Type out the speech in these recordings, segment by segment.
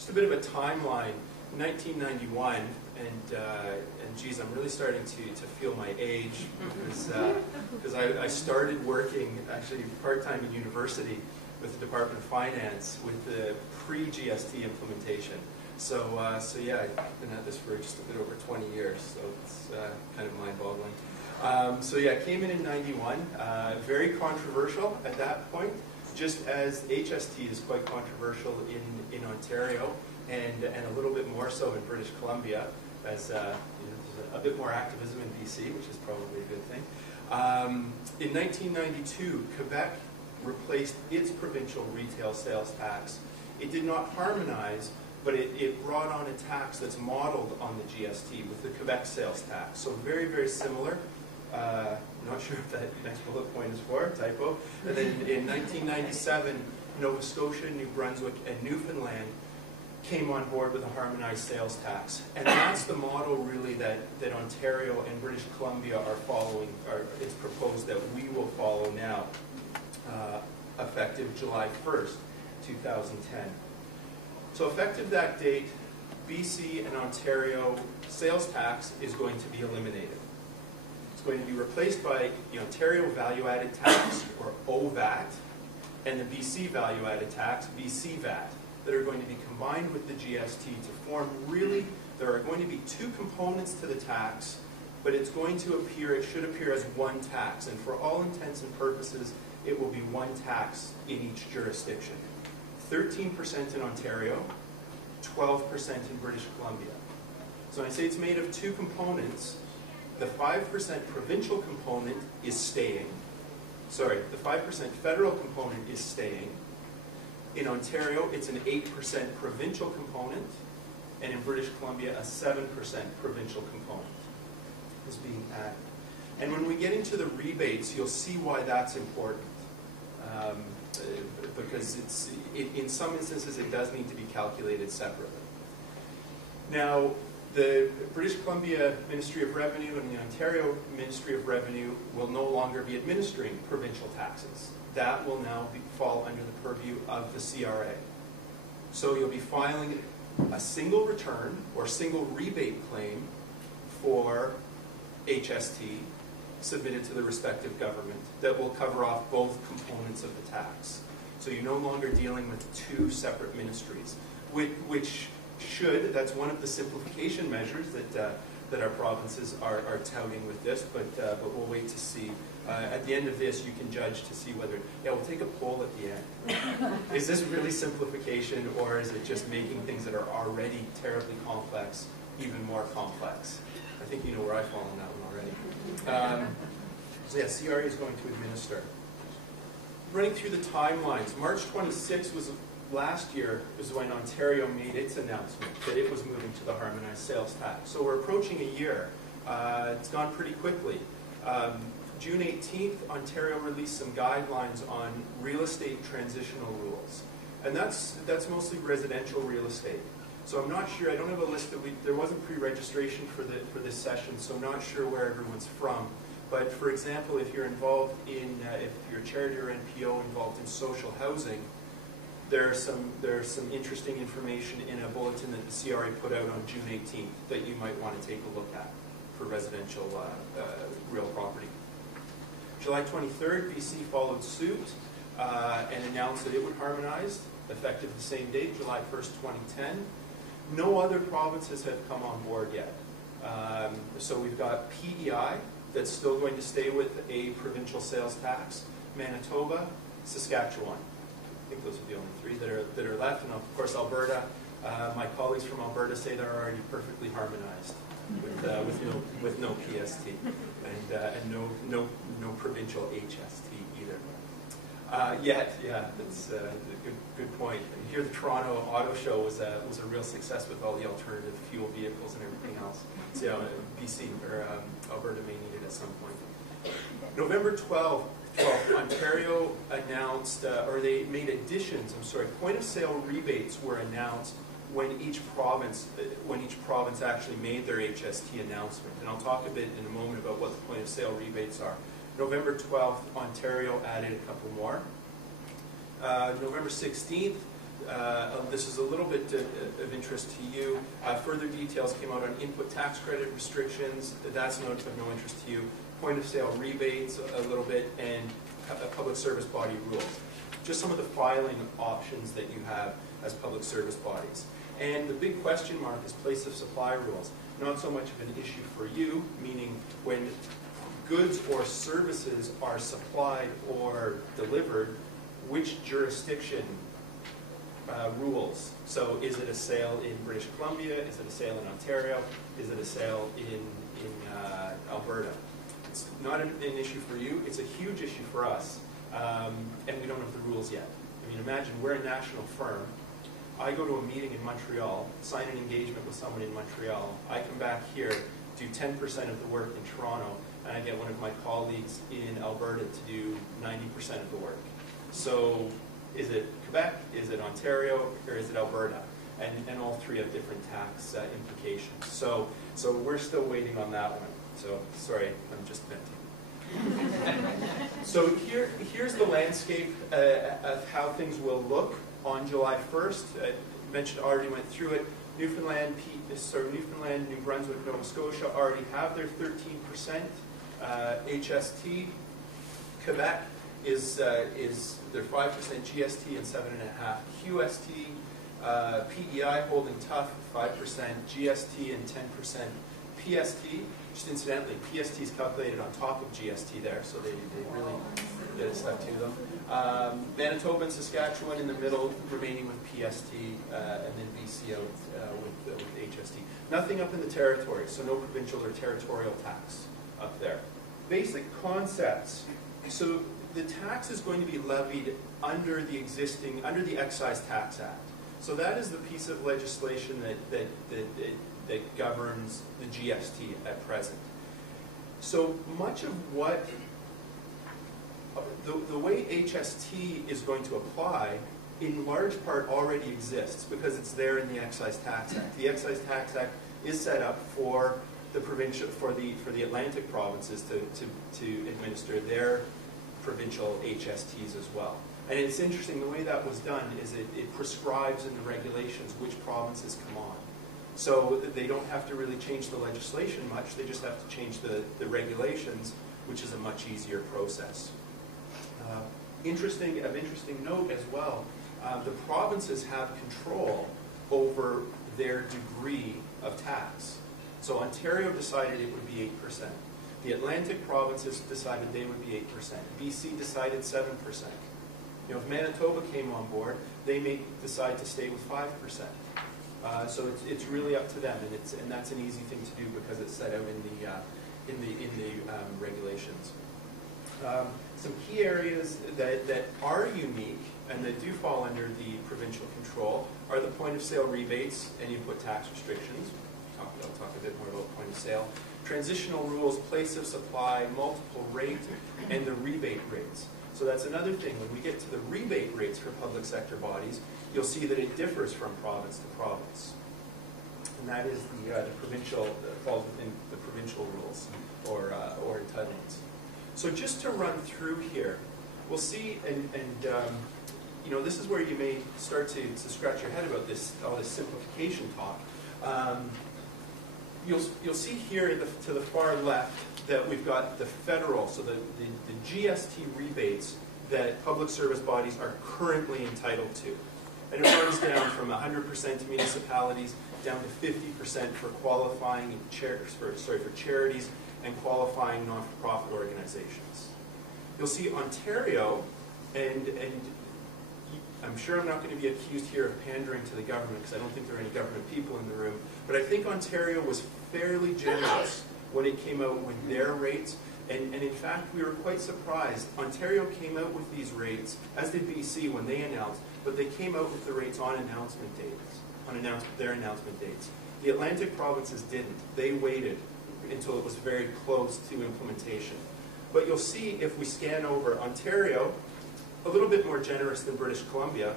Just a bit of a timeline. 1991, and geez, I'm really starting to feel my age because I started working actually part-time in university with the Department of Finance with the pre-GST implementation. So yeah, I've been at this for just a bit over 20 years, so it's kind of mind-boggling. So yeah, came in 91, very controversial at that point, just as HST is quite controversial in Ontario, and a little bit more so in British Columbia, as you know, there's a bit more activism in BC, which is probably a good thing. In 1992, Quebec replaced its provincial retail sales tax. It did not harmonize, but it brought on a tax that's modeled on the GST with the Quebec sales tax. So very, very similar. I'm not sure if that next bullet point is for, typo. And then in 1997, Nova Scotia, New Brunswick, and Newfoundland came on board with a harmonized sales tax. And that's the model really that Ontario and British Columbia are following, or it's proposed that we will follow now, effective July 1st, 2010. So effective that date, BC and Ontario sales tax is going to be eliminated. It's going to be replaced by the Ontario Value-Added Tax, or OVAT, and the BC Value-Added Tax, BCVAT, that are going to be combined with the GST to form really, there are going to be two components to the tax, but it's going to appear, it should appear as one tax, and for all intents and purposes, it will be one tax in each jurisdiction. 13% in Ontario, 12% in British Columbia. So when I say it's made of two components, the 5% provincial component is staying. Sorry, the 5% federal component is staying. In Ontario, it's an 8% provincial component, and in British Columbia, a 7% provincial component is being added. And when we get into the rebates, you'll see why that's important. Because in some instances, it does need to be calculated separately. Now, the British Columbia Ministry of Revenue and the Ontario Ministry of Revenue will no longer be administering provincial taxes. That will now fall under the purview of the CRA. So you'll be filing a single return or single rebate claim for HST submitted to the respective government that will cover off both components of the tax. So you're no longer dealing with two separate ministries, which should, that's one of the simplification measures that our provinces are touting with this, but we'll wait to see. At the end of this, you can judge to see whether, yeah, we'll take a poll at the end. Is this really simplification, or is it just making things that are already terribly complex even more complex? I think you know where I fall on that one already. So yeah, CRA is going to administer. Running through the timelines, March 26th was last year is when Ontario made its announcement that it was moving to the harmonized sales tax. So we're approaching a year. It's gone pretty quickly. June 18th, Ontario released some guidelines on real estate transitional rules. And that's mostly residential real estate. So I'm not sure, I don't have a list, there wasn't pre-registration for this session, so I'm not sure where everyone's from. But for example, if you're involved in, if you're a charity or NPO involved in social housing, there's some interesting information in a bulletin that the CRA put out on June 18th that you might want to take a look at for residential real property. July 23rd, BC followed suit and announced that it would harmonize, effective the same date, July 1st, 2010. No other provinces have come on board yet. So we've got PEI that's still going to stay with a provincial sales tax, Manitoba, Saskatchewan. I think those are the only three that are left, and of course Alberta. My colleagues from Alberta say they're already perfectly harmonized with no PST and no provincial HST either. Yet, yeah, that's a good point. And here, the Toronto Auto Show was a real success with all the alternative fuel vehicles and everything else. So yeah, BC or Alberta may need it at some point. November 12th, Ontario announced, or they made additions, point of sale rebates were announced when each province actually made their HST announcement. And I'll talk a bit in a moment about what the point of sale rebates are. November 12th, Ontario added a couple more. November 16th, this is a little bit of interest to you. Further details came out on input tax credit restrictions. That's of no interest to you. Point of sale rebates a little bit, and public service body rules. Just some of the filing options that you have as public service bodies. And the big question mark is place of supply rules. Not so much of an issue for you, meaning when goods or services are supplied or delivered, which jurisdiction rules. So is it a sale in British Columbia? Is it a sale in Ontario? Is it a sale in Alberta? It's not an issue for you. It's a huge issue for us. And we don't have the rules yet. I mean, imagine we're a national firm. I go to a meeting in Montreal, sign an engagement with someone in Montreal. I come back here, do 10% of the work in Toronto, and I get one of my colleagues in Alberta to do 90% of the work. So is it Quebec, is it Ontario, or is it Alberta? And all three have different tax implications. So we're still waiting on that one. So sorry, I'm just venting. So here's the landscape of how things will look on July 1st. I already went through it. Newfoundland, New Brunswick, Nova Scotia already have their 13%. HST, Quebec is their 5% GST and 7.5% QST. PEI holding tough, 5% GST and 10% PST. Just incidentally, PST is calculated on top of GST there, so they really get it stuck to them. Manitoba and Saskatchewan in the middle, remaining with PST, and then BC out with HST. Nothing up in the territory, so no provincial or territorial tax up there. Basic concepts. So the tax is going to be levied under the Excise Tax Act. So that is the piece of legislation that governs the GST at present. So much of what, the way HST is going to apply, in large part already exists because it's there in the Excise Tax Act. The Excise Tax Act is set up for the provincial, for the Atlantic provinces to administer their provincial HSTs as well. And it's interesting, the way that was done is it prescribes in the regulations which provinces come on. So they don't have to really change the legislation much, they just have to change the regulations, which is a much easier process. Of interesting note as well, the provinces have control over their degree of tax. So Ontario decided it would be 8%. The Atlantic provinces decided they would be 8%. BC decided 7%. You know, if Manitoba came on board, they may decide to stay with 5%. So it's really up to them, and that's an easy thing to do because it's set out in the regulations. Some key areas that are unique and that do fall under the provincial control are the point of sale rebates and input tax restrictions. I'll talk a bit more about point of sale. Transitional rules, place of supply, multiple rate, and the rebate rates. So that's another thing. When we get to the rebate rates for public sector bodies, you'll see that it differs from province to province. And that is the provincial, falls within the provincial rules or entitlements. So just to run through here, we'll see, you know, this is where you may start to scratch your head about all this simplification talk. You'll see here to the far left that we've got the federal, so the GST rebates that public service bodies are currently entitled to. And it runs down from 100% to municipalities down to 50% for qualifying for charities and qualifying non-for-profit organizations. You'll see Ontario, and I'm sure I'm not going to be accused here of pandering to the government because I don't think there are any government people in the room, but I think Ontario was fairly generous when it came out with their rates, and in fact we were quite surprised. Ontario came out with these rates, as did BC when they announced, but they came out with the rates on announcement dates, their announcement dates. The Atlantic provinces didn't. They waited until it was very close to implementation. But you'll see if we scan over Ontario, a little bit more generous than British Columbia.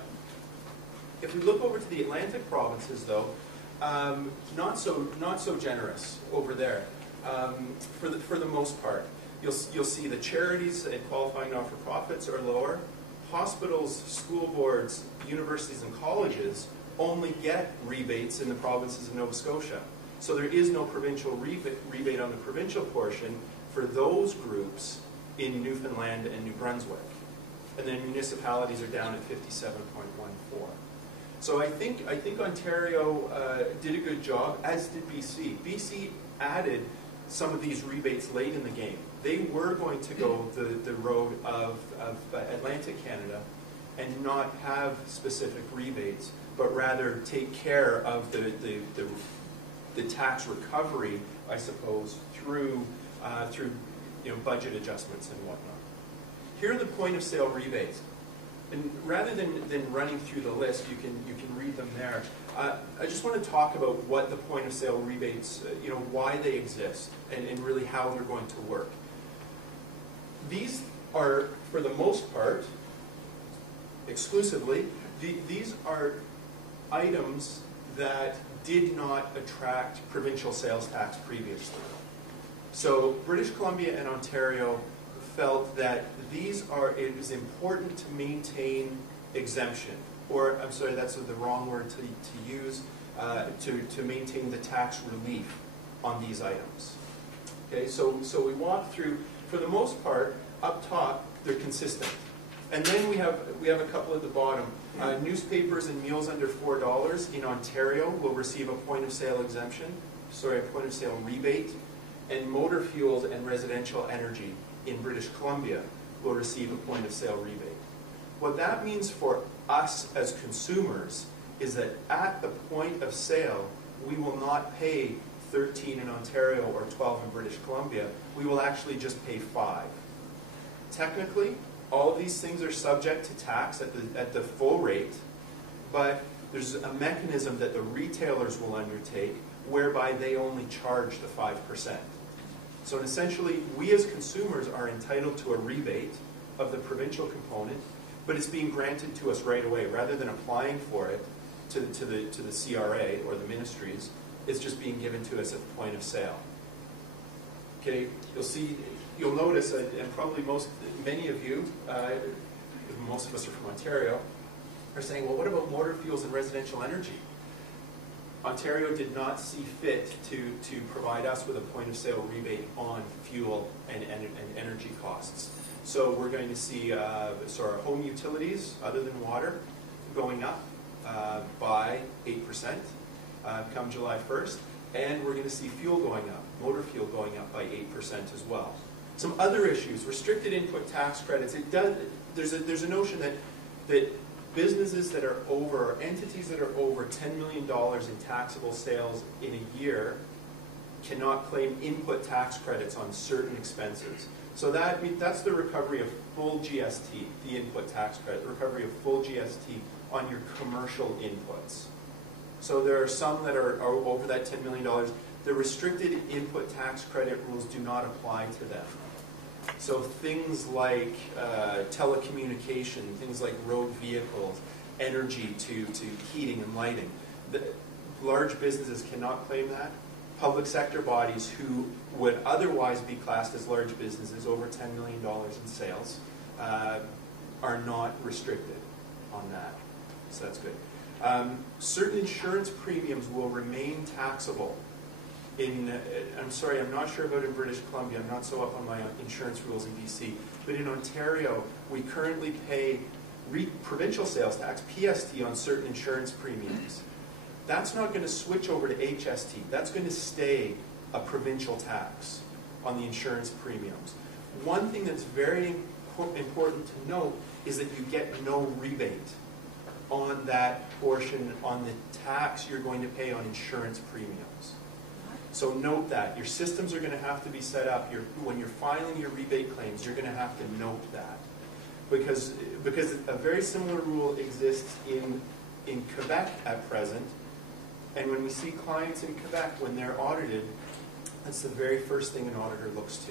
If we look over to the Atlantic provinces, though, not so generous over there. For the most part, you'll see the charities and qualifying not-for-profits are lower. hospitals, school boards, universities, and colleges only get rebates in the provinces of Nova Scotia. So there is no provincial rebate on the provincial portion for those groups in Newfoundland and New Brunswick. And then municipalities are down at 57.14. So I think Ontario did a good job, as did BC. BC added some of these rebates late in the game. They were going to go the road of Atlantic Canada and not have specific rebates, but rather take care of the tax recovery, I suppose, through budget adjustments and whatnot. Here are the point of sale rebates. And rather than running through the list, you can read them there. I just want to talk about what the point of sale rebates, why they exist, and really how they're going to work. These are, for the most part, exclusively, these are items that did not attract provincial sales tax previously. So British Columbia and Ontario felt that it is important to maintain exemption, or I'm sorry, that's the wrong word to use, to maintain the tax relief on these items. Okay, so we walk through, for the most part, up top, they're consistent. And then we have a couple at the bottom. Newspapers and meals under $4 in Ontario will receive a point of sale rebate, and motor fuels and residential energy in British Columbia will receive a point of sale rebate. What that means for us as consumers is that at the point of sale, we will not pay 13 in Ontario or 12 in British Columbia. We will actually just pay 5. Technically, all of these things are subject to tax at the full rate, but there's a mechanism that the retailers will undertake whereby they only charge the 5%. So essentially, we as consumers are entitled to a rebate of the provincial component, but it's being granted to us right away. Rather than applying for it to the CRA or the ministries, it's just being given to us at the point of sale. Okay, you'll notice, and probably many of you, most of us are from Ontario, are saying, well, what about motor fuels and residential energy? Ontario did not see fit to provide us with a point of sale rebate on fuel and energy costs. So we're going to see our home utilities, other than water, going up by 8% come July 1st, and we're going to see fuel going up, motor fuel going up by 8% as well. Some other issues, restricted input tax credits. There's a notion that businesses that are over, or entities that are over $10 million in taxable sales in a year cannot claim input tax credits on certain expenses. So that's the recovery of full GST, the input tax credit, the recovery of full GST on your commercial inputs. So there are some that are over that $10 million. The restricted input tax credit rules do not apply to them. So things like telecommunication, things like road vehicles, energy to heating and lighting. Large businesses cannot claim that. Public sector bodies who would otherwise be classed as large businesses, over $10 million in sales, are not restricted on that. So that's good. Certain insurance premiums will remain taxable. I'm sorry, I'm not sure about in British Columbia. I'm not so up on my insurance rules in BC. But in Ontario, we currently pay provincial sales tax, PST, on certain insurance premiums. That's not going to switch over to HST. That's going to stay a provincial tax on the insurance premiums. One thing that's very important to note is that you get no rebate on that portion, on the tax you're going to pay on insurance premiums. So note that. Your systems are going to have to be set up. When you're filing your rebate claims, you're going to have to note that. Because a very similar rule exists in Quebec at present. And when we see clients in Quebec, when they're audited, that's the very first thing an auditor looks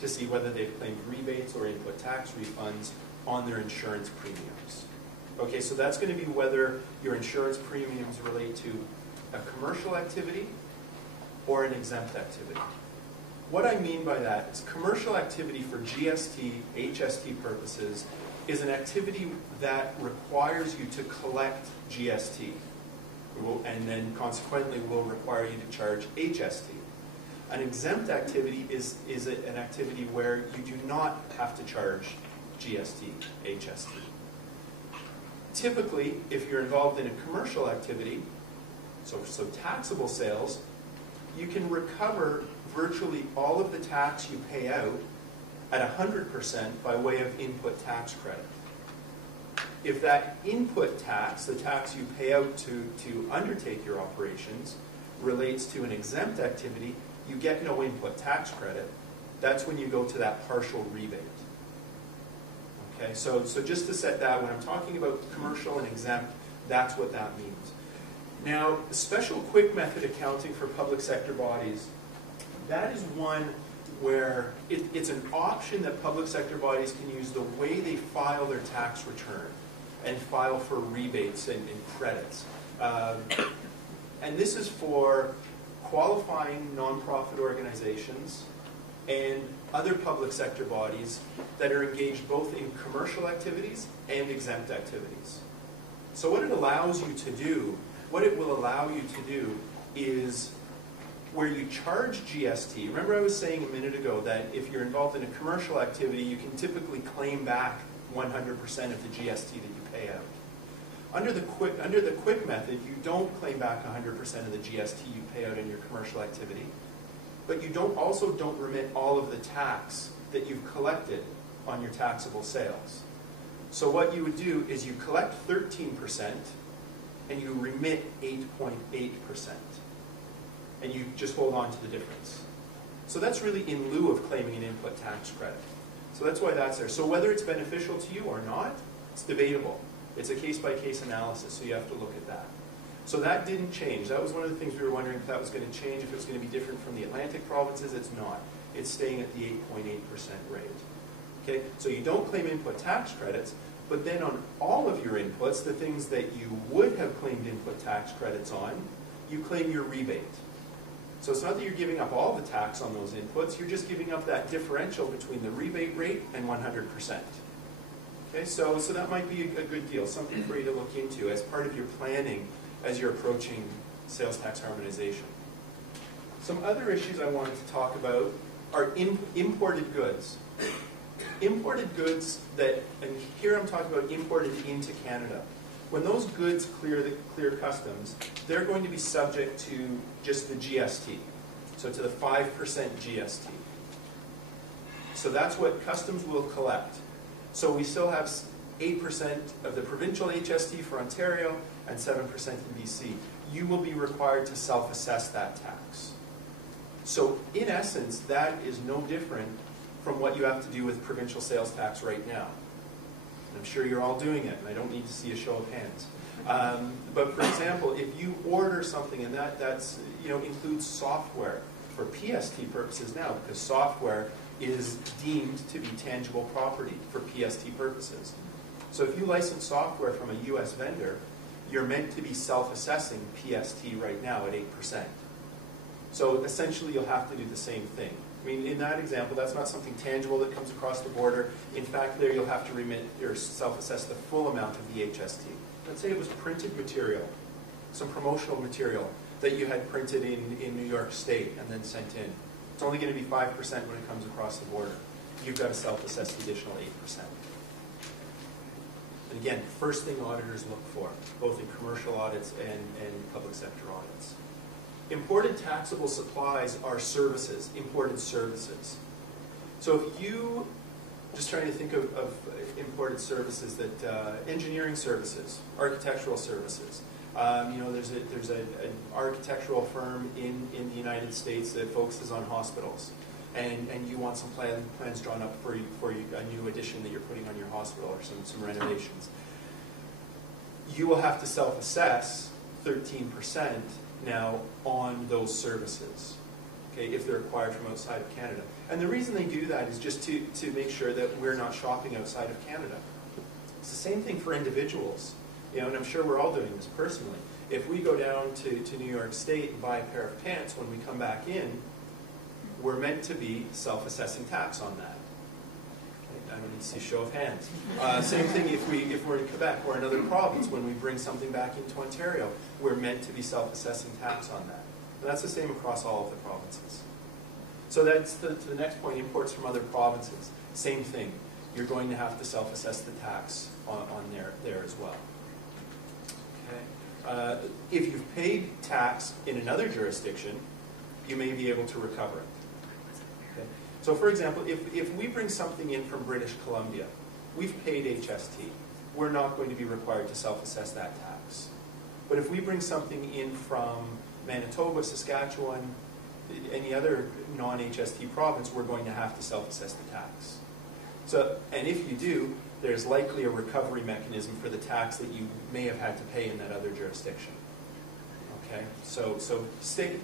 to see whether they've claimed rebates or input tax refunds on their insurance premiums. Okay, so that's going to be whether your insurance premiums relate to a commercial activity or an exempt activity. What I mean by that is commercial activity for GST, HST purposes is an activity that requires you to collect GST, and then consequently will require you to charge HST. An exempt activity is an activity where you do not have to charge GST, HST. Typically, if you're involved in a commercial activity, so taxable sales, you can recover virtually all of the tax you pay out at 100% by way of input tax credit. If that input tax, the tax you pay out to undertake your operations, relates to an exempt activity, you get no input tax credit. That's when you go to that partial rebate. Okay, so just to set that, when I'm talking about commercial and exempt, that's what that means. Now, special quick method accounting for public sector bodies, that is one where it's an option that public sector bodies can use the way they file their tax return and file for rebates and credits. And this is for qualifying nonprofit organizations and other public sector bodies that are engaged both in commercial activities and exempt activities. So what it allows you to do, what it will allow you to do is where you charge GST. Remember I was saying a minute ago that if you're involved in a commercial activity, you can typically claim back 100% of the GST that you pay out. Under the quick method, you don't claim back 100% of the GST you pay out in your commercial activity, but you also don't remit all of the tax that you've collected on your taxable sales. So what you would do is you collect 13% and you remit 8.8%. And you just hold on to the difference. So that's really in lieu of claiming an input tax credit. So that's why that's there. So whether it's beneficial to you or not, it's debatable. It's a case-by-case analysis, so you have to look at that. So that didn't change. That was one of the things we were wondering if that was going to change, if it was going to be different from the Atlantic provinces. It's not. It's staying at the 8.8% rate. Okay? So you don't claim input tax credits, but then on all of your inputs, the things that you would have claimed input tax credits on, you claim your rebate. So it's not that you're giving up all the tax on those inputs, you're just giving up that differential between the rebate rate and 100%. Okay, so that might be a good deal, something for you to look into as part of your planning as you're approaching sales tax harmonization. Some other issues I wanted to talk about are imported goods. Imported goods that, and here I'm talking about imported into Canada. When those goods clear customs, they're going to be subject to just the GST, so to the 5% GST. So that's what customs will collect. So we still have 8% of the provincial HST for Ontario and 7% in BC. You will be required to self-assess that tax. So in essence, that is no different from what you have to do with provincial sales tax right now. I'm sure you're all doing it, and I don't need to see a show of hands. But for example, if you order something, and that's includes software for PST purposes now, because software is deemed to be tangible property for PST purposes. So if you license software from a U.S. vendor, you're meant to be self-assessing PST right now at 8%. So essentially, you'll have to do the same thing. I mean, in that example, that's not something tangible that comes across the border. In fact, there you'll have to remit or self-assess the full amount of the HST. Let's say it was printed material, some promotional material that you had printed in New York State and then sent in. It's only going to be 5% when it comes across the border. You've got to self-assess the additional 8%. And again, first thing auditors look for, both in commercial audits and public sector audits. Imported taxable supplies are services, imported services. So if you, just trying to think of imported services, that engineering services, architectural services. There's an architectural firm in the United States that focuses on hospitals, and you want some plans drawn up for you, a new addition that you're putting on your hospital or some renovations. You will have to self-assess 13% now on those services, okay, if they're acquired from outside of Canada. And the reason they do that is just to make sure that we're not shopping outside of Canada. It's the same thing for individuals. And I'm sure we're all doing this personally. If we go down to New York State and buy a pair of pants, when we come back in, we're meant to be self-assessing tax on that. Okay? I don't need to see a show of hands. Same thing if we're in Quebec or another province, when we bring something back into Ontario, we're meant to be self-assessing tax on that. And that's the same across all of the provinces. So that's to the next point, imports from other provinces. Same thing. You're going to have to self-assess the tax on there as well. Okay. If you've paid tax in another jurisdiction, you may be able to recover it. Okay. So for example, if we bring something in from British Columbia, we've paid HST. We're not going to be required to self-assess that tax. But if we bring something in from Manitoba, Saskatchewan, any other non-HST province, we're going to have to self-assess the tax. So, and if you do, there's likely a recovery mechanism for the tax that you may have had to pay in that other jurisdiction. Okay, so stay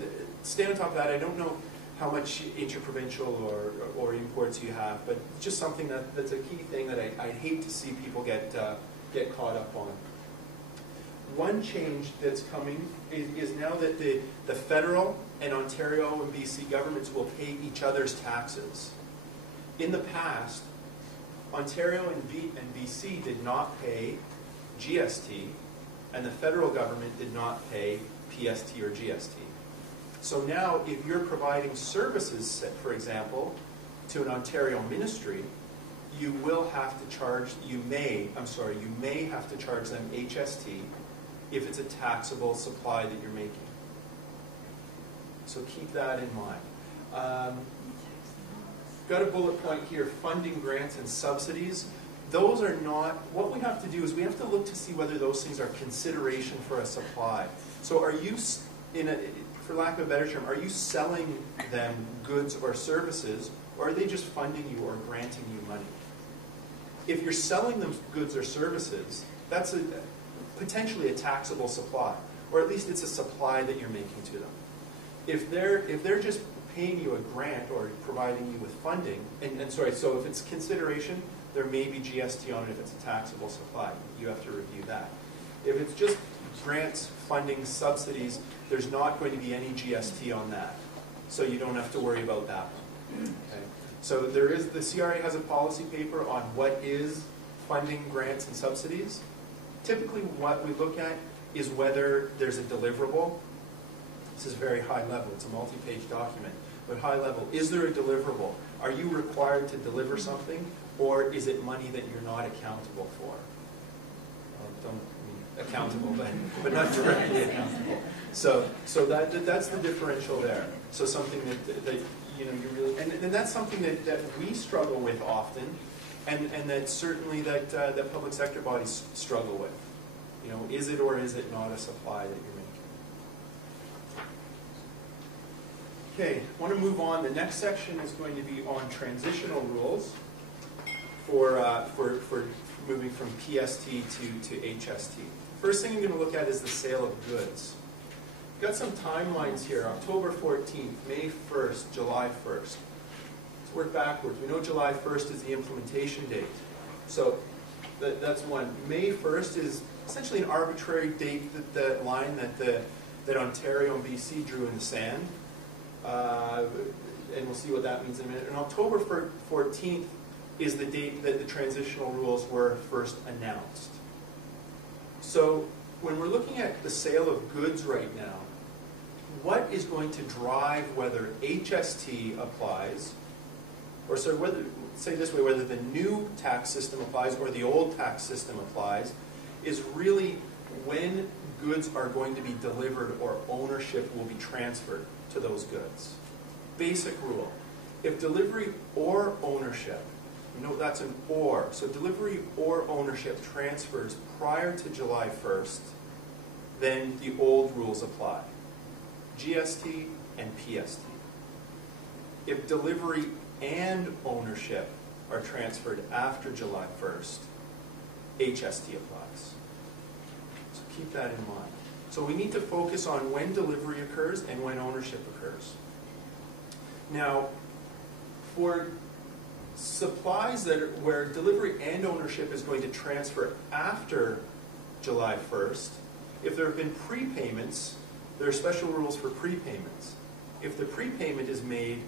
on top of that. I don't know how much interprovincial or imports you have, but just something that's a key thing that I'd hate to see people get caught up on. One change that's coming is now that the federal and Ontario and BC governments will pay each other's taxes. In the past, Ontario and BC did not pay GST, and the federal government did not pay PST or GST. So now, if you're providing services, for example, to an Ontario ministry, you will have to charge, you may have to charge them HST if it's a taxable supply that you're making. So keep that in mind. Got a bullet point here, funding grants and subsidies. Those are not, what we have to do is we have to look to see whether those things are consideration for a supply. So are you, for lack of a better term, are you selling them goods or services, or are they just funding you or granting you money? If you're selling them goods or services, that's potentially a taxable supply, or at least it's a supply that you're making to them. If they're just paying you a grant or providing you with funding, so if it's consideration, there may be GST on it if it's a taxable supply. You have to review that. If it's just grants, funding, subsidies, there's not going to be any GST on that. So you don't have to worry about that one. Okay? So the CRA has a policy paper on what is funding, grants, and subsidies. Typically what we look at is whether there's a deliverable. This is very high level. It's a multi-page document. But high level, is there a deliverable? Are you required to deliver something, or is it money that you're not accountable for? Accountable, but not directly accountable. So that's the differential there. So something that you really, and that's something that we struggle with often, and that certainly that public sector bodies struggle with. Is it or is it not a supply that you're making? Okay, I want to move on. The next section is going to be on transitional rules for moving from PST to HST. First thing I'm going to look at is the sale of goods. We've got some timelines here. October 14th, May 1st, July 1st. Let's work backwards. We know July 1st is the implementation date. So that's one. May 1st is essentially an arbitrary date, the line that Ontario and BC drew in the sand. And we'll see what that means in a minute. And October 14th is the date that the transitional rules were first announced. So when we're looking at the sale of goods right now, what is going to drive whether HST applies, or so whether, say this way, whether the new tax system applies or the old tax system applies, is really when goods are going to be delivered or ownership will be transferred to those goods. Basic rule. If delivery or ownership, that's an or, so delivery or ownership transfers prior to July 1st, then the old rules apply. GST and PST. If delivery and ownership are transferred after July 1st, HST applies. So keep that in mind. So we need to focus on when delivery occurs and when ownership occurs. Now, for supplies where delivery and ownership is going to transfer after July 1st, if there have been prepayments, there are special rules for prepayments. If the prepayment is made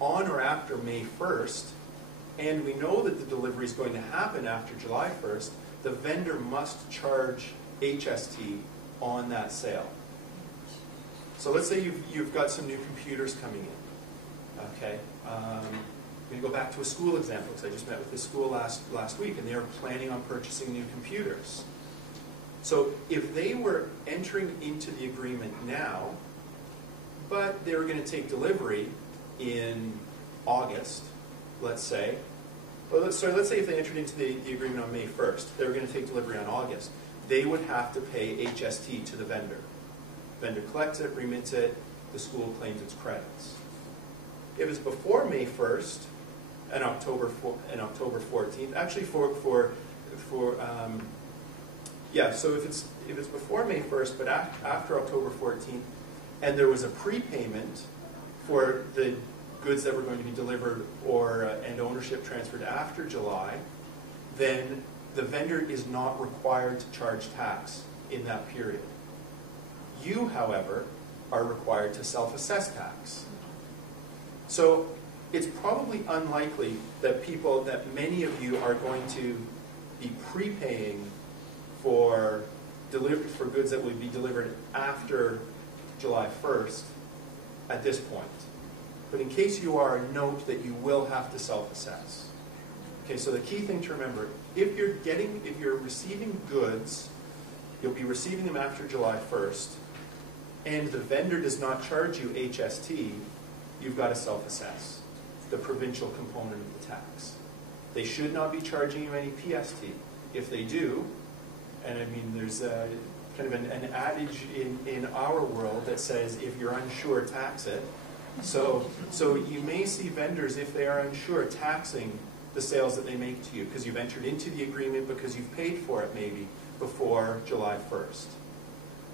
on or after May 1st, and we know that the delivery is going to happen after July 1st, the vendor must charge HST on that sale. So let's say you've got some new computers coming in. Okay, I'm going to go back to a school example because I just met with this school last week, and they were planning on purchasing new computers. So if they were entering into the agreement now, but they were going to take delivery in August, let's say. Well, let's say if they entered into the agreement on May 1st, they were going to take delivery on August, they would have to pay HST to the vendor. Vendor collects it, remits it, the school claims its credits. If it's before May 1st and October 14th, actually so if it's before May 1st but after October 14th, and there was a prepayment for the goods that were going to be delivered and ownership transferred after July, then the vendor is not required to charge tax in that period. You, however, are required to self-assess tax. So it's probably unlikely that many of you are going to be prepaying for goods that would be delivered after July 1st at this point. But in case you are, note that you will have to self-assess. Okay, so the key thing to remember, if you're receiving goods, you'll be receiving them after July 1st, and the vendor does not charge you HST, you've got to self-assess the provincial component of the tax. They should not be charging you any PST. If they do, and I mean there's kind of an adage in our world that says if you're unsure, tax it. So you may see vendors, if they are unsure, taxing the sales that they make to you because you've entered into the agreement, because you've paid for it maybe before July 1st.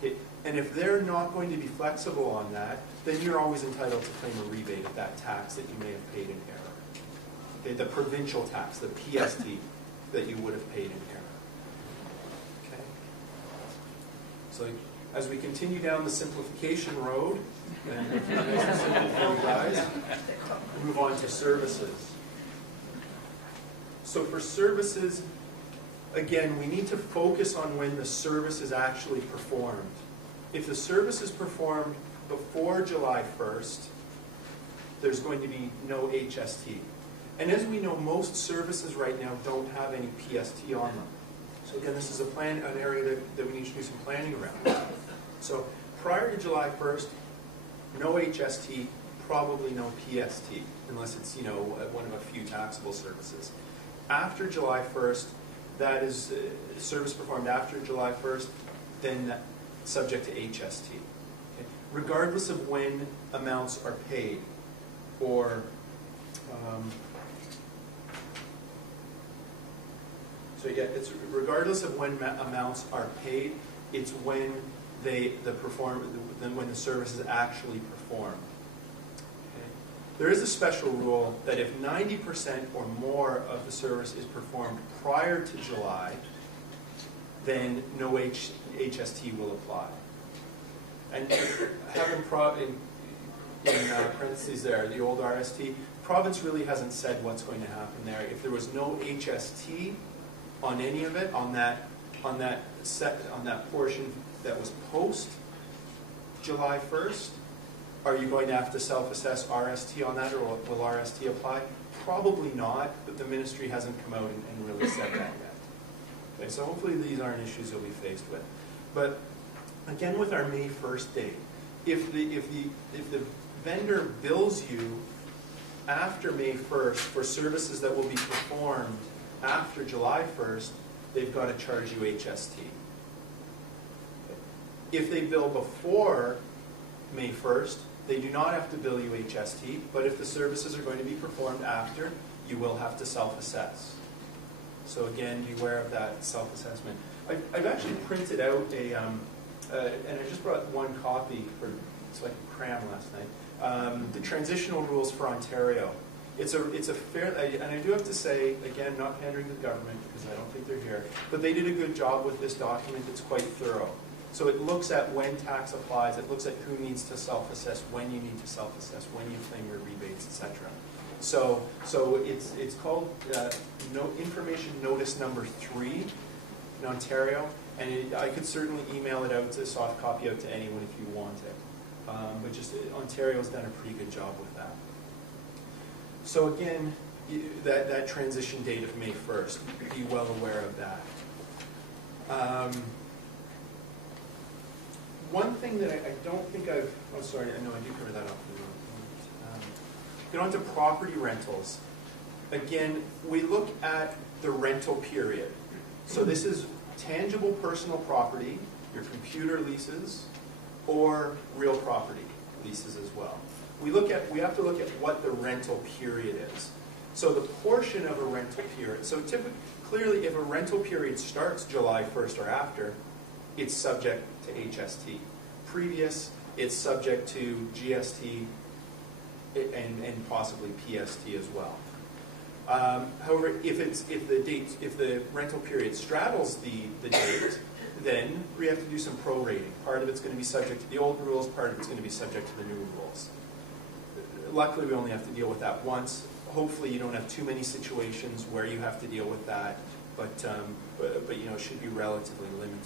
Okay. And if they're not going to be flexible on that, then you're always entitled to claim a rebate of that tax that you may have paid in error. Okay, the provincial tax, the PST that you would have paid in error. Okay. So as we continue down the simplification road, and make it nice and simple for you guys, move on to services. So for services, again, we need to focus on when the service is actually performed. If the service is performed before July 1st, there's going to be no HST. And as we know, most services right now don't have any PST on them. So again, this is an area that we need to do some planning around. So prior to July 1st, no HST, probably no PST, unless it's one of a few taxable services. After July 1st, that is service performed after July 1st, then subject to HST. Okay? Regardless of when amounts are paid, or it's regardless of when amounts are paid, it's when when the service is actually performed. Okay? There is a special rule that if 90% or more of the service is performed prior to July, then no HST will apply. And having in parentheses there, the old RST, province really hasn't said what's going to happen there. If there was no HST on any of it, on that portion that was post July 1st, are you going to have to self-assess RST on that, or will RST apply? Probably not, but the ministry hasn't come out and really said that yet. Okay, so hopefully these aren't issues you'll be faced with. But again, with our May 1st date, if the vendor bills you after May 1st for services that will be performed after July 1st, they've got to charge you HST. If they bill before May 1st, they do not have to bill you HST, but if the services are going to be performed after, you will have to self-assess. So again, beware of that self-assessment. I've actually printed out and I just brought one copy so I could cram last night. The transitional rules for Ontario. It's a fair, and I do have to say, again, not pandering to the government because I don't think they're here, but they did a good job with this document. It's quite thorough. So it looks at when tax applies, it looks at who needs to self-assess, when you need to self-assess, when you claim your rebates, etc. So it's called Information Notice Number 3 in Ontario, and I could certainly email it out, a soft copy out to anyone if you want it. But just Ontario's done a pretty good job with that. So again, that transition date of May 1st, be well aware of that. One thing that I don't think I've, oh sorry, no, I do cover that up. Get on to property rentals. Again, we look at the rental period. So this is tangible personal property, your computer leases, or real property leases as well. We have to look at what the rental period is. So the portion of a rental period, so clearly if a rental period starts July 1st or after, it's subject to HST. Previous, it's subject to GST and possibly PST as well. However, if the rental period straddles the date, then we have to do some prorating. Part of it's going to be subject to the old rules, part of it's going to be subject to the new rules. Luckily, we only have to deal with that once. Hopefully, you don't have too many situations where you have to deal with that, but you know, it should be relatively limited.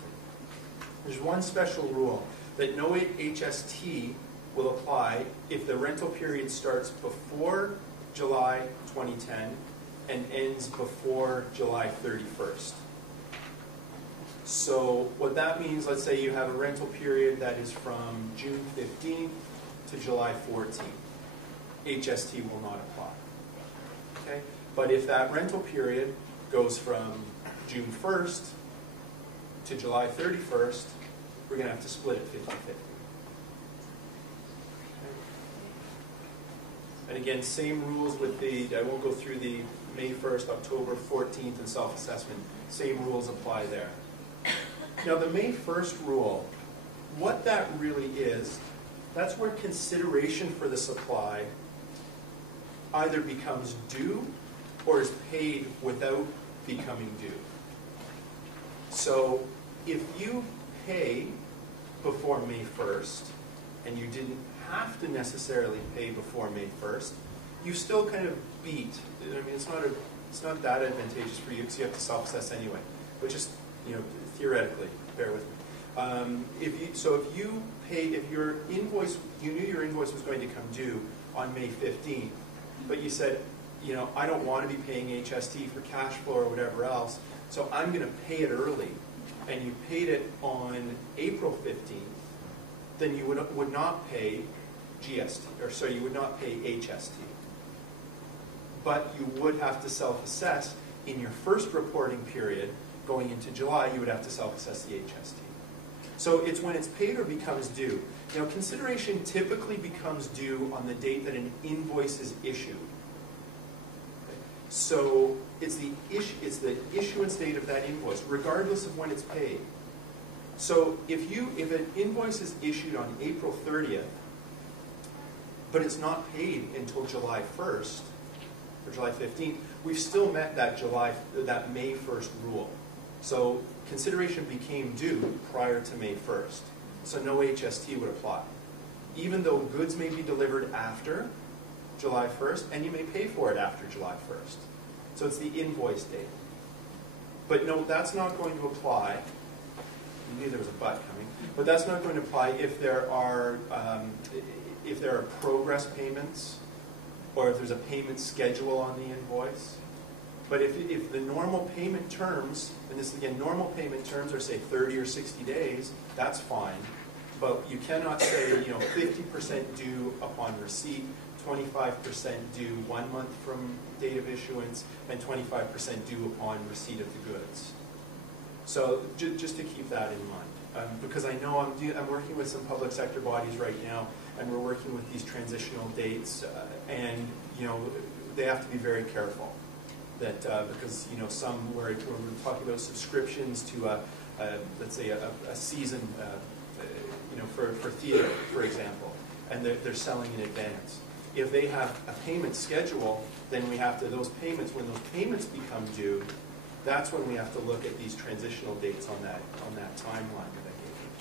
There's one special rule that no HST will apply if the rental period starts before July 2010 and ends before July 31st. So what that means, let's say you have a rental period that is from June 15th to July 14th. HST will not apply. Okay? But if that rental period goes from June 1st to July 31st, we're going to have to split it 50-50. And again, same rules with I won't go through the May 1st, October 14th, and self-assessment. Same rules apply there. Now, the May 1st rule, what that really is, that's where consideration for the supply either becomes due or is paid without becoming due. So, if you pay before May 1st, and you didn't have to necessarily pay before May 1st, you still kind of beat. I mean, it's not that advantageous for you because you have to self-assess anyway. But just, you know, theoretically, bear with me. If your invoice, you knew your invoice was going to come due on May 15th, but you said, you know, I don't want to be paying HST for cash flow or whatever else, so I'm going to pay it early, and you paid it on April 15th, then you would not pay GST, or sorry, you would not pay HST. But you would have to self-assess in your first reporting period, going into July, you would have to self-assess the HST. So it's when it's paid or becomes due. Now, consideration typically becomes due on the date that an invoice is issued. Okay. So it's the issuance date of that invoice, regardless of when it's paid. So if an invoice is issued on April 30th, but it's not paid until July 1st or July 15th, we've still met that May 1st rule. So consideration became due prior to May 1st. So no HST would apply. Even though goods may be delivered after July 1st, and you may pay for it after July 1st. So it's the invoice date. But no, that's not going to apply. You knew there was a but coming. But that's not going to apply if there are progress payments, or if there's a payment schedule on the invoice. But if the normal payment terms, and this again, normal payment terms are say 30 or 60 days, that's fine. But you cannot say, you know, 50% due upon receipt, 25% due 1 month from date of issuance, and 25% due upon receipt of the goods. So just to keep that in mind, because I know I'm working with some public sector bodies right now, and we're working with these transitional dates, and you know they have to be very careful that because you know some where we're talking about subscriptions to let's say a season, you know for theater, for example, and they're selling in advance. If they have a payment schedule, then we have to when those payments become due. That's when we have to look at these transitional dates on that timeline that I gave you.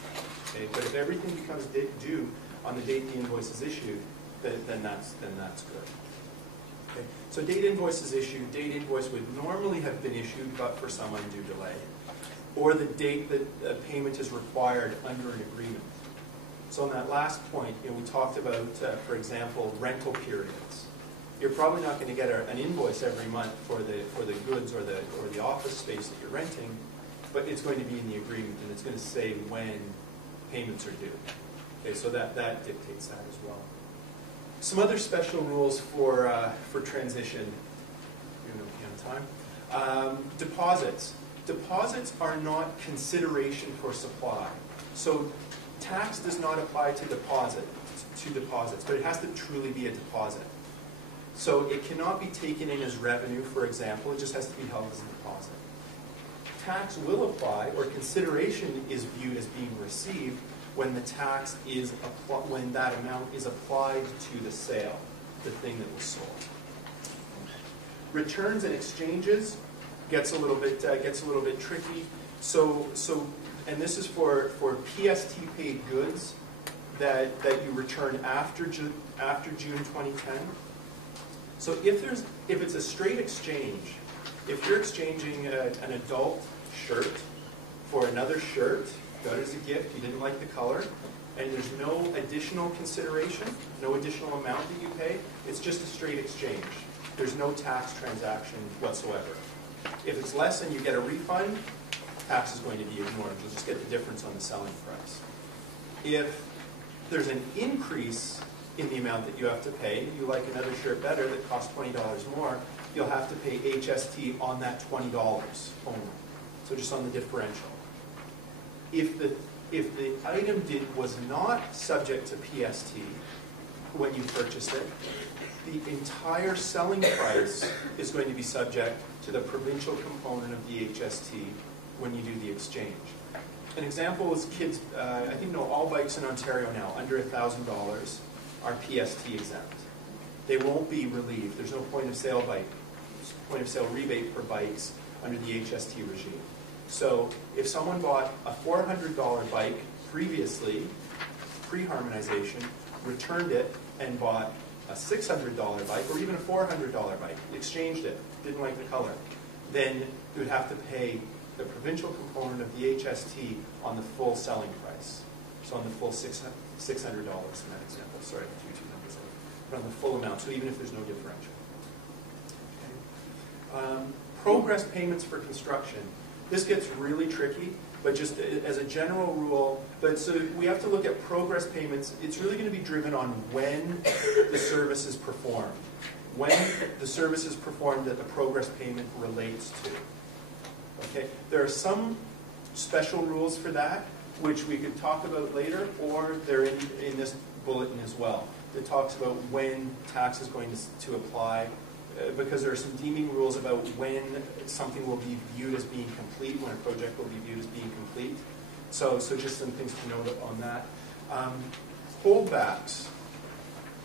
Okay? But if everything becomes due on the date the invoice is issued, then that's good. Okay. So date invoice is issued. Date invoice would normally have been issued, but for some undue delay, or the date that a payment is required under an agreement. So on that last point, we talked about, for example, rental periods. You're probably not going to get an invoice every month for the goods or the office space that you're renting, but it's going to be in the agreement, and it's going to say when payments are due. Okay, so that dictates that as well. Some other special rules for transition. We don't have time. Deposits. Deposits are not consideration for supply. So tax does not apply to deposits, but it has to truly be a deposit. So it cannot be taken in as revenue, for example. It just has to be held as a deposit. Tax will apply, or consideration is viewed as being received when the tax is when that amount is applied to the sale, the thing that was sold. Returns and exchanges gets a little bit tricky. And this is for PST paid goods that you return after June 2010. So if it's a straight exchange, if you're exchanging an adult shirt for another shirt, got it as a gift, you didn't like the color, and there's no additional consideration, no additional amount that you pay, it's just a straight exchange. There's no tax transaction whatsoever. If it's less and you get a refund, tax is going to be ignored. You'll just get the difference on the selling price. If there's an increase in the amount that you have to pay, you like another shirt better that costs $20 more, you'll have to pay HST on that $20 only. So just on the differential. If the item was not subject to PST when you purchased it, the entire selling price is going to be subject to the provincial component of the HST when you do the exchange. An example is kids, I think all bikes in Ontario now under $1,000 are PST exempt. They won't be relieved. There's no point of sale rebate for bikes under the HST regime. So if someone bought a $400 bike previously, pre-harmonization, returned it and bought a $600 bike or even a $400 bike, exchanged it, didn't like the color, then you would have to pay the provincial component of the HST on the full selling price. So on the full $600 in that example. Sorry, I threw two numbers out. But on the full amount, so even if there's no differential. Okay. Progress payments for construction. This gets really tricky, but just as a general rule, so we have to look at progress payments. It's really going to be driven on when the service is performed. When the service is performed that the progress payment relates to. Okay, there are some special rules for that, which we could talk about later, or they're in this bulletin as well. That talks about when tax is going to apply, because there are some deeming rules about when something will be viewed as being complete, when a project will be viewed as being complete. So just some things to note on that. Holdbacks.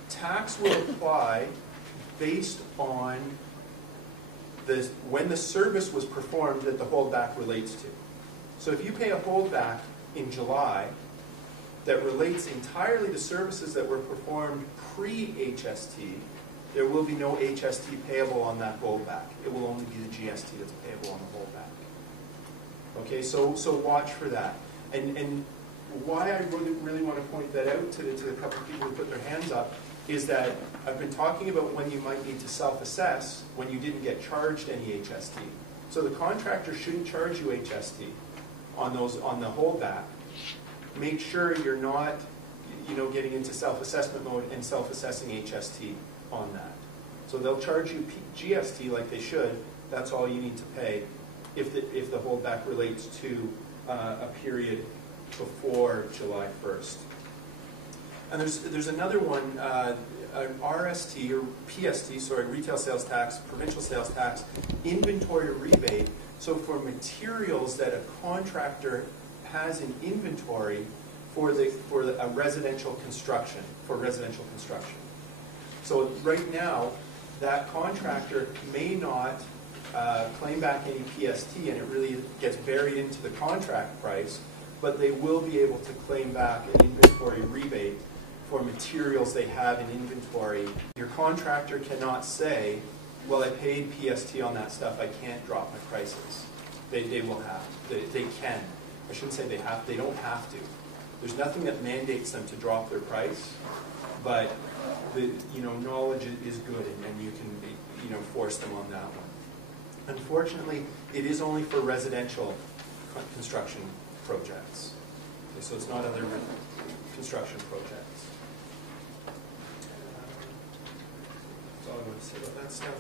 Tax will apply based on when the service was performed that the holdback relates to. So if you pay a holdback in July that relates entirely to services that were performed pre-HST, there will be no HST payable on that holdback. It will only be the GST that's payable on the holdback. Okay, so watch for that. And why I really want to point that out to the couple of people who put their hands up is that I've been talking about when you might need to self-assess when you didn't get charged any HST. So the contractor shouldn't charge you HST on the holdback. Make sure you're not, getting into self-assessment mode and self-assessing HST on that. So they'll charge you GST like they should. That's all you need to pay if the holdback relates to a period before July 1st. And there's another one, an RST or PST, retail sales tax, provincial sales tax, inventory rebate. So for materials that a contractor has in inventory for a residential construction, So right now, that contractor may not claim back any PST, and it really gets buried into the contract price, but they will be able to claim back an inventory rebate for materials they have in inventory, your contractor cannot say, well, I paid PST on that stuff, I can't drop my prices. They will have. They can. I shouldn't say they have. They don't have to. There's nothing that mandates them to drop their price, but knowledge is good, and you can force them on that one. Unfortunately, it is only for residential construction projects. Okay, so it's not other construction projects. That's all I want to say about that stuff.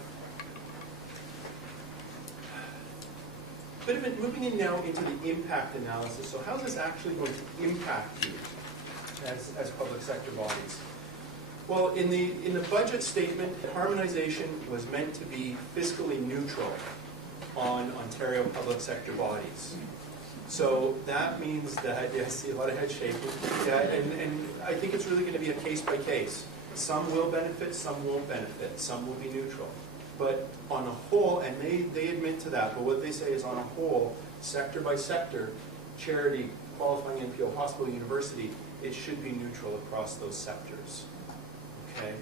Moving in now into the impact analysis. So how is this actually going to impact you as public sector bodies? Well, in the budget statement, harmonization was meant to be fiscally neutral on Ontario public sector bodies. So that means that, I see a lot of head shaking, and I think it's really going to be a case by case. Some will benefit, some won't benefit, some will be neutral. But on a whole, and they admit to that, but what they say is on a whole, sector by sector, charity, qualifying NPO, hospital, university, it should be neutral across those sectors. Okay?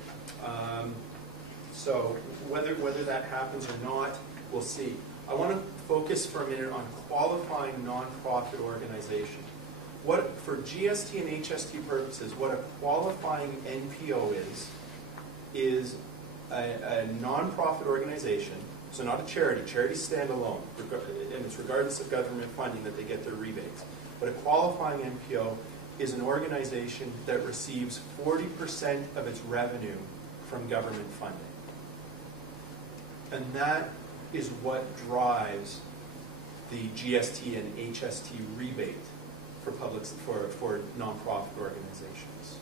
So whether that happens or not, we'll see. I want to focus for a minute on qualifying nonprofit organization. For GST and HST purposes, what a qualifying NPO is a nonprofit organization, so not a charity. Charities stand alone, and it's regardless of government funding that they get their rebates. But a qualifying NPO is an organization that receives 40% of its revenue from government funding. And that is what drives the GST and HST rebate for nonprofit organizations.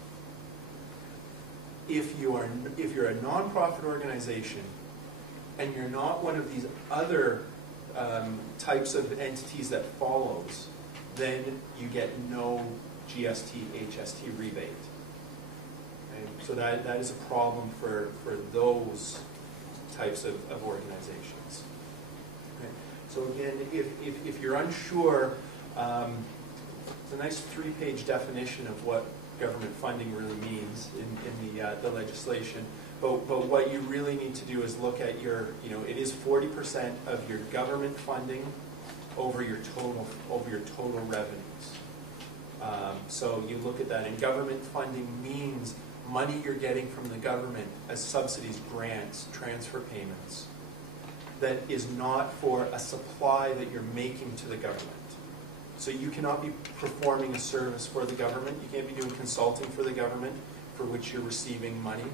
If you're a nonprofit organization and you're not one of these other types of entities that follows, then you get no GST, HST rebate. Okay? So that is a problem for those types of organizations. Okay? So again, if you're unsure, it's a nice 3-page definition of what government funding really means in the legislation. But what you really need to do is look at it is 40% of your government funding over your total revenues. So you look at that, and government funding means money you're getting from the government as subsidies, grants, transfer payments, that is not for a supply that you're making to the government. So you cannot be performing a service for the government. You can't be doing consulting for the government for which you're receiving money.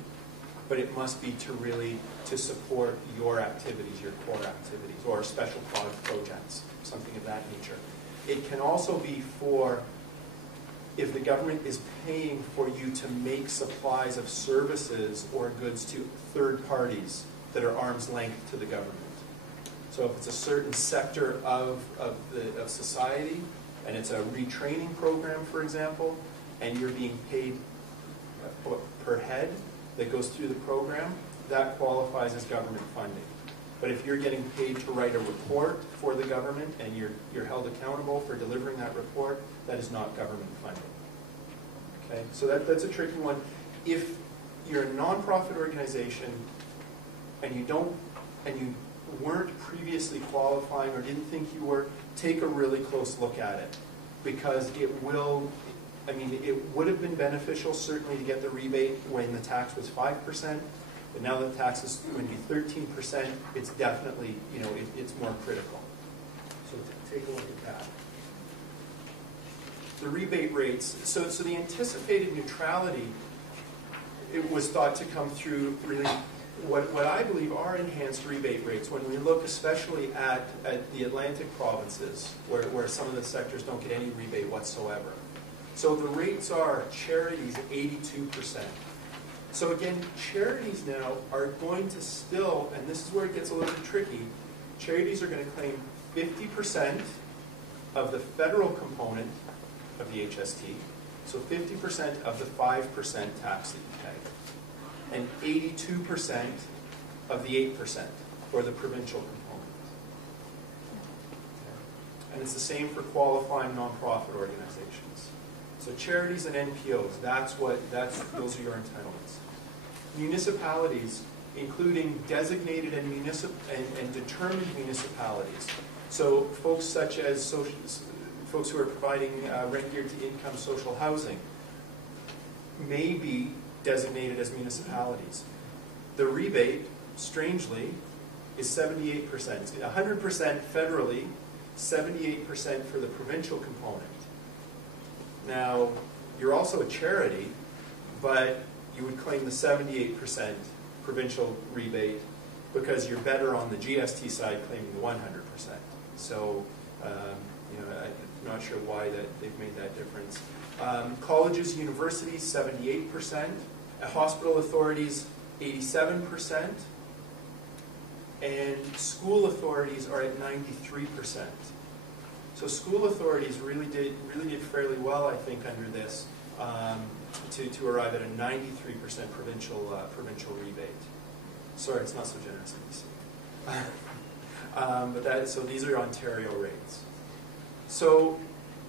But it must be to support your activities, your core activities, or special product projects, something of that nature. It can also be for if the government is paying for you to make supplies of services or goods to third parties that are arm's length to the government. So if it's a certain sector of society, and it's a retraining program, for example, and you're being paid per head that goes through the program, that qualifies as government funding. But if you're getting paid to write a report for the government and you're held accountable for delivering that report, that is not government funding. Okay, so that's a tricky one. If you're a nonprofit organization and you weren't previously qualifying or didn't think you were, take a really close look at it, because it would have been beneficial certainly to get the rebate when the tax was 5%, but now that the tax is going to be 13%, it's definitely, it's more critical. So take a look at that. The rebate rates, so the anticipated neutrality, it was thought to come through really what I believe are enhanced rebate rates when we look especially at the Atlantic provinces where some of the sectors don't get any rebate whatsoever. So the rates are charities 82%. So again, charities now are going to still, and this is where it gets a little bit tricky, charities are going to claim 50% of the federal component of the HST, so 50% of the 5% tax that you pay, and 82% of the 8% for the provincial component. And it's the same for qualifying nonprofit organizations. So charities and NPOs, those are your entitlements. Municipalities, including designated and determined municipalities. So folks such as folks who are providing rent-geared-to-income social housing may be designated as municipalities. The rebate, strangely, is 78%. 100% federally, 78% for the provincial component. Now, you're also a charity, but you would claim the 78% provincial rebate because you're better on the GST side claiming the 100%. So, I'm not sure why they've made that difference. Colleges, universities, 78%. Hospital authorities, 87%. And school authorities are at 93%. So school authorities really did fairly well, I think, under this to arrive at a 93% provincial rebate. Sorry, it's not so generous in BC. So these are Ontario rates. So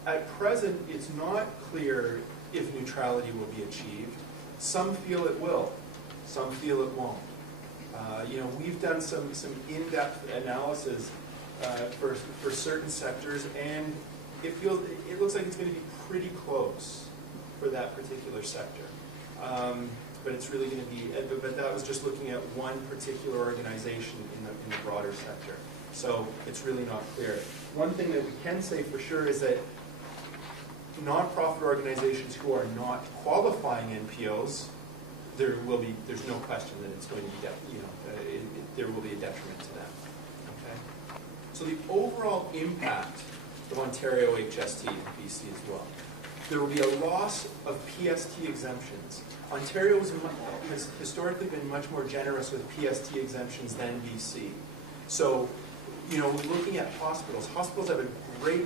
at present, it's not clear if neutrality will be achieved. Some feel it will. Some feel it won't. We've done some in-depth analysis for certain sectors, and it looks like it's going to be pretty close for that particular sector. But it's really going to be, but that was just looking at one particular organization in the broader sector. So it's really not clear. One thing that we can say for sure is that nonprofit organizations who are not qualifying NPOs, there's no question that it's going to be, there will be a detriment to them. Okay. So the overall impact of Ontario HST and BC as well. There will be a loss of PST exemptions. Ontario has historically been much more generous with PST exemptions than BC. So, looking at hospitals have a great